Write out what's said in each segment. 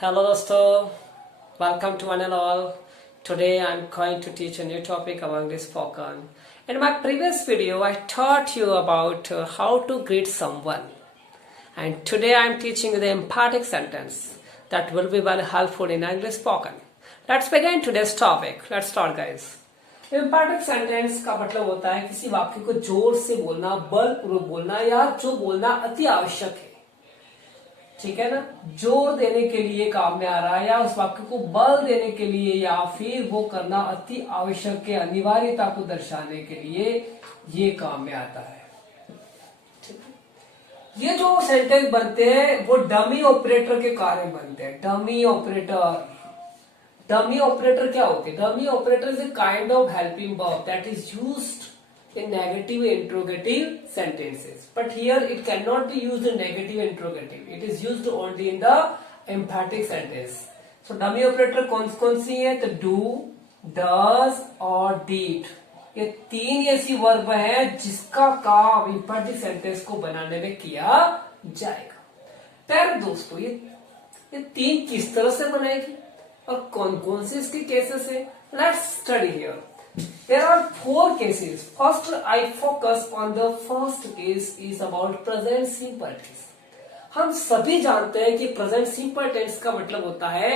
Hello दोस्तों, welcome to one and all. Today I'm going to teach a new topic among this spoken. In my previous video, I taught you about how to greet someone. And today I'm teaching you the emphatic sentence that will be very helpful in English spoken. Let's begin today's topic. Let's start guys. Emphatic sentence का मतलब होता है किसी वाक्य को जोर से बोलना, बलपूर्वक बोलना या जो बोलना अति आवश्यक है, ठीक है ना, जोर देने के लिए काम में आ रहा है या उस वाक्य को बल देने के लिए या फिर वो करना अति आवश्यक के अनिवार्यता को दर्शाने के लिए ये काम में आता है। ये जो सेंटेंस बनते हैं वो डमी ऑपरेटर के कारण बनते हैं। डमी ऑपरेटर क्या होते हैं? Dummy operator is a kind of helping verb that is used in negative interrogative sentences, but here it cannot be used in negative interrogative. It is used only in the emphatic sentence. So dummy operator कौन सी है? तो do, does और did, ये तीन ऐसी verb है जिसका काम emphatic sentence को बनाने में किया जाएगा। प्यारे दोस्तों, ये तीन किस तरह से बनाएगी और कौन कौन से इसके केसेस है? Let's study here. There are 4 cases. First, I focus on the first case is about present simple tense. हम सभी जानते हैं कि प्रेजेंट सिंपल टेंस का मतलब होता है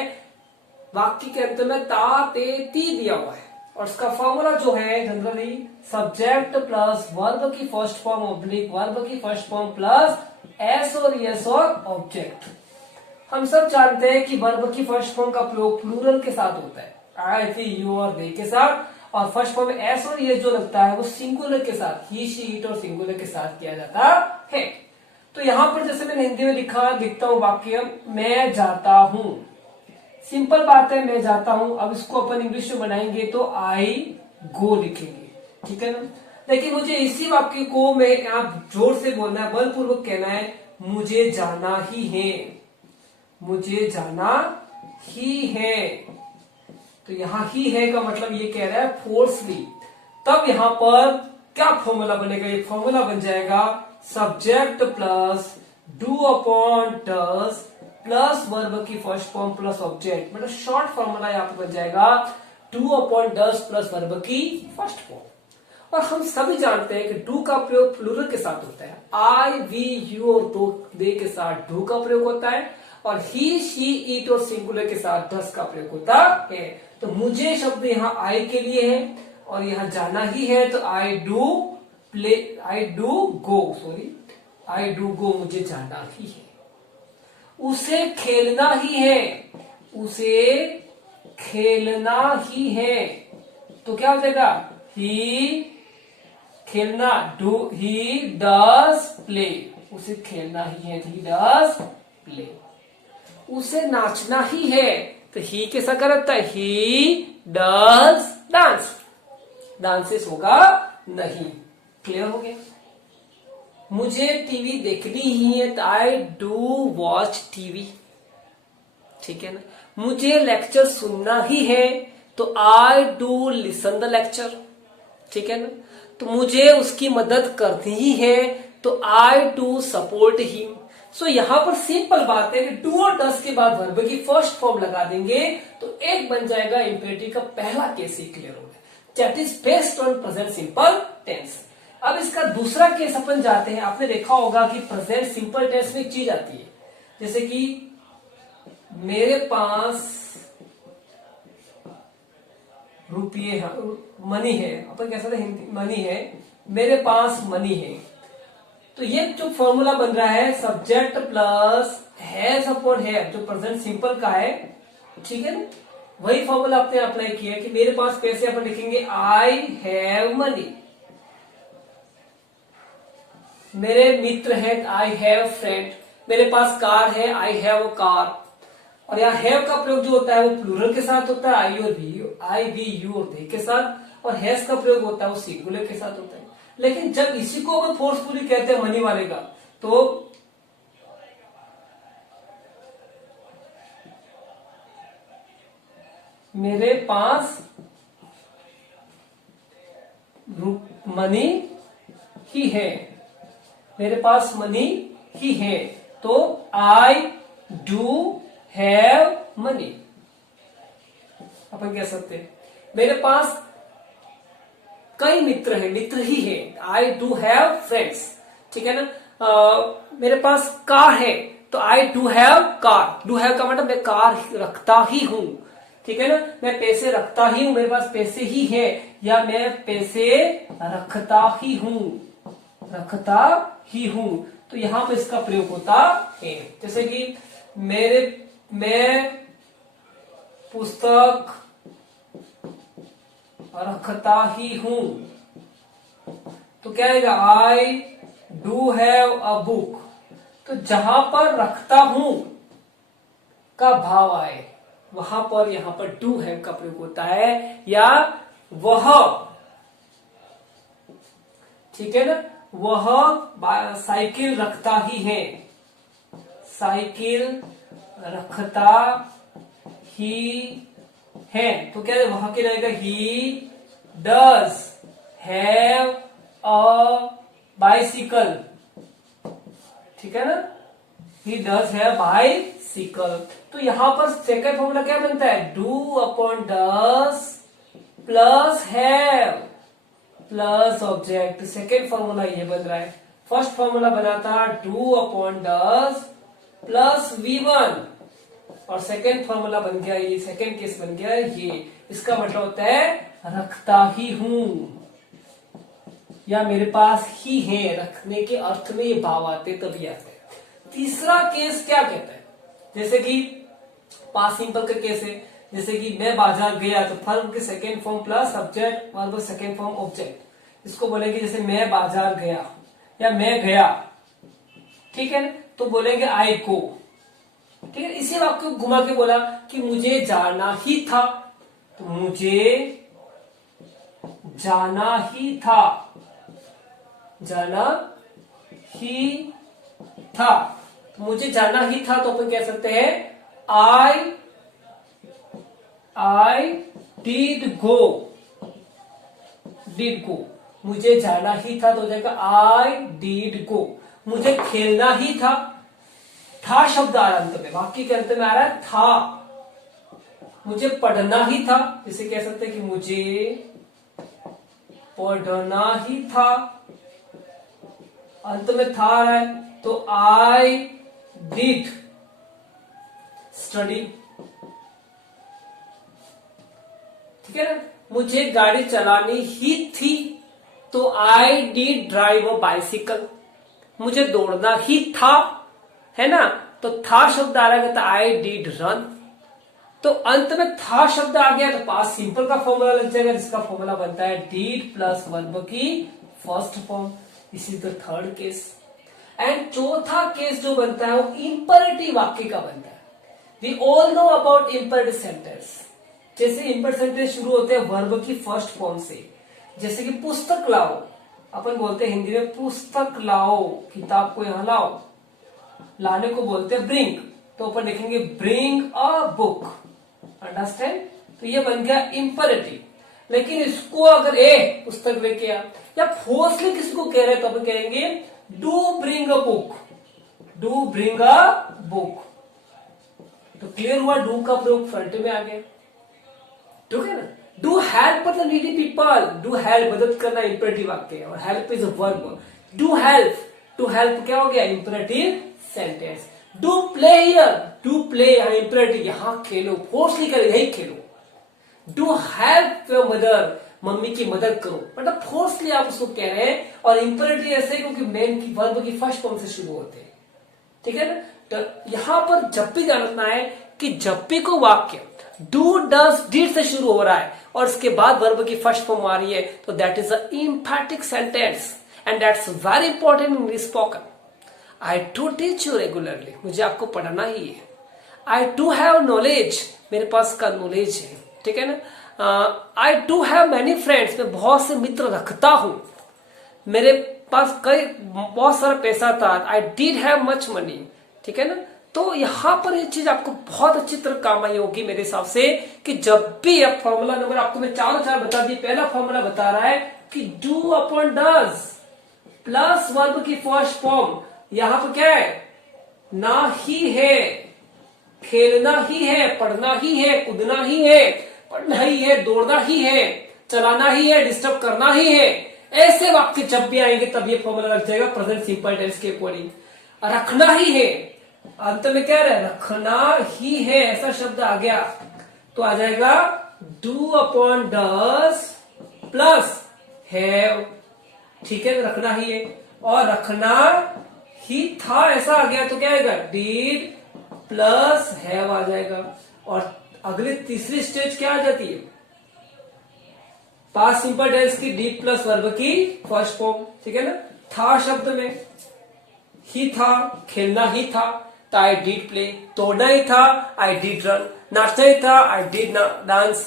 वाक्य के अंत में ता ते ती दिया हुआ है और उसका फॉर्मूला जो है जनरली सब्जेक्ट प्लस वर्ब की फर्स्ट फॉर्म ऑब्लिक वर्ब की फर्स्ट फॉर्म प्लस एस और यस और ऑब्जेक्ट। हम सब जानते हैं कि वर्ब की फर्स्ट फॉर्म का प्रयोग प्लूरल के साथ होता है, आई थी यू और दे के साथ, और फर्स्ट फॉर्म में एस और ये जो लगता है वो सिंगुलर के साथ, ही शी इट और सिंगुलर के साथ किया जाता है। तो यहां पर जैसे मैंने हिंदी में लिखता हूं वाक्य मैं जाता हूं, सिंपल बात है मैं जाता हूं। अब इसको अपन इंग्लिश में बनाएंगे तो आई गो लिखेंगे, ठीक है ना। लेकिन मुझे इसी वाक्य को मैं यहां जोर से बोलना है, बलपूर्वक कहना है मुझे जाना ही है, मुझे जाना ही है। तो यहां ही है का मतलब ये कह रहा है फोर्सली। तब यहां पर क्या फॉर्मूला बनेगा? ये फॉर्मूला बन जाएगा subject plus do upon does plus verb की फर्स्ट फॉर्म प्लस ऑब्जेक्ट, मतलब शॉर्ट फॉर्मूला यहां पर बन जाएगा do upon does plus verb की फर्स्ट फॉर्म। और हम सभी जानते हैं कि डू का प्रयोग प्लूरल के साथ होता है, आई वी यू और दे के साथ डू का प्रयोग होता है और ही शी इट और सिंगुलर के साथ डज का प्रयोग होता है। तो मुझे शब्द यहाँ आई के लिए है और यहाँ जाना ही है, तो आई डू गो, मुझे जाना ही है। उसे खेलना ही है, उसे खेलना ही है, तो क्या हो जाएगा? ही खेलना, ही डज प्ले, उसे खेलना ही है, ही डज प्ले। उसे नाचना ही है, तो ही कैसा करता है? ही डज डांस, डांसेस होगा नहीं। क्लियर हो गया? मुझे टीवी देखनी ही है, तो आई डू वॉच टीवी, ठीक है ना। मुझे लेक्चर सुनना ही है, तो I do listen the lecture, ठीक है ना। तो मुझे उसकी मदद करनी ही है, तो आई डू सपोर्ट हिम। सो यहां पर सिंपल बात है कि डू और डज के बाद वर्ब की फर्स्ट फॉर्म लगा देंगे तो एक बन जाएगा इंपेरेटिव का पहला केस ही क्लियर हो गया, that is based on present simple tense. अब इसका दूसरा केस अपन जाते हैं। आपने देखा होगा कि प्रेजेंट सिंपल टेंस में एक चीज आती है, जैसे कि मेरे पास रुपये मनी है, अपन कैसा था हिंदी, मनी है, मेरे पास मनी है। तो ये जो फॉर्मूला बन रहा है subject plus has upon have, जो प्रेजेंट सिंपल का है, ठीक है ना। वही फॉर्मूला आपने अप्लाई किया कि मेरे पास पैसे, अपन लिखेंगे आई हैव मनी। मेरे मित्र हैं, आई हैव फ्रेंड। मेरे पास कार है, आई हैव अ कार। और यहाँ हैव का प्रयोग जो होता है वो प्लूरल के साथ होता है, आई और वी, आई वी यू और दे के साथ, और हैज का प्रयोग होता है वो सिंगुलर के साथ होता है। लेकिन जब इसी को हम फोर्सफुली कहते हैं मनी वाले का, तो मेरे पास मनी ही है, मेरे पास मनी ही है, तो आई डू हैव मनी। अपन कह सकते हैं मेरे पास कई मित्र हैं, मित्र ही है, आई डू हैव फ्रेंड्स, ठीक है ना। मेरे पास कार है तो I do have car. Do have का मतलब मैं कार रखता ही हूं, ठीक है ना। मैं पैसे रखता ही हूं, मेरे पास पैसे ही है, या मैं पैसे रखता ही हूं, रखता ही हूं। तो यहां पर इसका प्रयोग होता है। जैसे कि मैं पुस्तक रखता ही हूं, तो क्या आएगा, I do have a book. तो जहां पर रखता हूं का भाव आए वहां पर यहां पर डू हैव का प्रयोग होता है, या वह, ठीक है ना, वह साइकिल रखता ही है, साइकिल रखता ही है। तो क्या है, वहां के रहेगा he does have a bicycle, ठीक है ना, ही डज हैव बाइसिकल। तो यहां पर सेकंड फॉर्मूला क्या बनता है, do upon does plus have plus object. Second formula ये बन रहा है। फर्स्ट फॉर्मूला बना था do upon does plus V1, और सेकेंड फॉर्मूला बन गया ये, सेकेंड केस बन गया ये। इसका मतलब होता है रखता ही हूं, या मेरे पास ही है, रखने के अर्थ में ये भाव आते तभी आते हैं। तीसरा केस क्या कहता है, जैसे कि पास्ट सिंपल का केस है, जैसे कि मैं बाजार गया, तो फर्म के second form plus subject, verb second form object. इसको बोलेंगे जैसे मैं बाजार गया या मैं गया, ठीक है, तो बोलेंगे आई गो, ठीक है। इसी वाक्य को घुमा के बोला कि मुझे जाना ही था, तो मुझे जाना ही था, जाना ही था, तो मुझे जाना ही था, तो अपन कह सकते हैं I did go, did go, मुझे जाना ही था, तो हो जाएगा आई डिड गो। मुझे खेलना ही था शब्द आ रहा है अंत में, वाक्य के अंत में आ रहा है था। मुझे पढ़ना ही था, जिसे कह सकते हैं कि मुझे पढ़ना ही था, अंत में था आ रहा है, तो आई डिड स्टडी, ठीक है ना। मुझे गाड़ी चलानी ही थी, तो I did drive a bicycle. मुझे दौड़ना ही था, है ना, तो था शब्द आ रहा है, तो आई डिड रन। तो अंत में था शब्द आ गया, तो पास्ट सिंपल का फॉर्मूला लग जाएगा, जिसका फॉर्मूला बनता है डिड प्लस वर्ब की first form. This is the third case. And चौथा केस जो बनता है वो इंपरेटिव वाक्य का बनता है। We all know about imperative sentence. जैसे इंपरेटिव सेंटेंस शुरू होते हैं वर्ब की फर्स्ट फॉर्म से, जैसे कि पुस्तक लाओ, अपन बोलते हैं हिंदी में पुस्तक लाओ, किताब को यहां लाओ, लाने को बोलते हैं ब्रिंग, तो अपन लिखेंगे ब्रिंग अ बुक, अंडरस्टैंड। तो ये बन गया इंपरेटिव। लेकिन इसको अगर पुस्तक लेके आ, या फोर्सली किसी को कह रहे हैं, तो अपन कहेंगे do bring a book, do bring a book. तो क्लियर हुआ, डू का प्रयोग फ्रंट में आ गया, ठीक है ना। Do help the needy people, do help मदद करना इंपरेटिव वाक्य है, और help is a verb. Do help, to help क्या हो गया, imperative sentence. Do play here, do play यहां इंपरेटिव, यहां खेलो, फोर्सली करें, यही खेलो। डू हेल्प योर मदर, मम्मी की मदद करो, मतलब फोर्सली आप उसको कह रहे हैं। और इंपरेटिव ऐसे क्योंकि मेन की वर्ब की फर्स्ट फॉर्म से शुरू होते हैं, ठीक है ना। तो यहां पर जब भी ध्यान रखना है कि जब भी को वाक्य डू डज डिड से शुरू हो रहा है और इसके बाद वर्ब की फर्स्ट फॉर्म आ रही है, तो that is a एम्फैटिक sentence, and that's very important in spoken. I do teach you regularly, मुझे आपको पढ़ाना ही है। आई डू हैव नॉलेज, मेरे पास का नॉलेज है, ठीक है ना। I do have many friends, मैं बहुत से मित्र रखता हूं, मेरे पास बहुत सारा पैसा था। I did have much money, ठीक है ना। तो यहां पर ये चीज आपको बहुत अच्छी तरह काम आई होगी मेरे हिसाब से, कि जब भी आप फॉर्मूला नंबर आपको मैं चारों चार बता दी। पहला फॉर्मूला बता रहा है कि do upon does plus verb की फर्स्ट फॉर्म, यहां पर क्या है, ना ही है, खेलना ही है, पढ़ना ही है, कूदना ही है, पढ़ना ही है, दौड़ना ही है, चलाना ही है, डिस्टर्ब करना ही है, ऐसे वाक्य जब भी आएंगे तब ये फॉर्मूला लग जाएगा प्रेजेंट सिंपल टेंस के अकॉर्डिंग। रखना ही है, अंत में क्या है, रखना ही है, ऐसा शब्द आ गया तो आ जाएगा do upon does plus have, ठीक है, रखना ही है। और रखना ही था ऐसा आ गया तो क्या आएगा, डिड प्लस हैव आ जाएगा। और अगली तीसरी स्टेज क्या आ जाती है, पास्ट सिंपल टेंस की डिड प्लस वर्ब की फर्स्ट फॉर्म, ठीक है ना। था शब्द में ही था, खेलना ही था तो आई डिड प्ले, तोड़ना ही था आई डिड रन, नाचना ही था आई डिड डांस,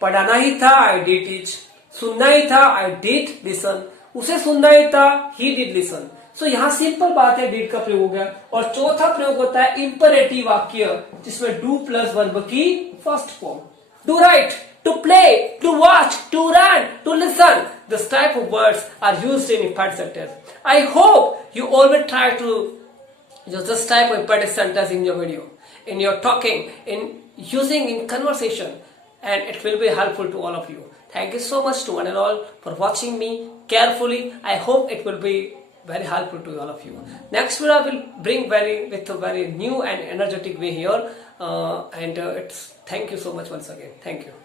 पढ़ाना ही था आई डिड टीच, सुनना ही था आई डिड लिसन, उसे सुनना ही था ही डिड लिसन। सो यहाँ सिंपल बात है, डिड का प्रयोग हो गया। और चौथा प्रयोग होता है इंपरेटिव वाक्य, जिसमें डू प्लस वर्ब की first form, do right, to play, to watch, to run, to listen. This type of words are used in imperfect sentence. I hope you all will try to use this type of imperfect sentence in your video, in your talking, in using in conversation, and it will be helpful to all of you. Thank you so much to one and all for watching me carefully. I hope it will be very helpful to all of you. Next video I will bring with a very new and energetic way here, and it's thank you so much once again. Thank you.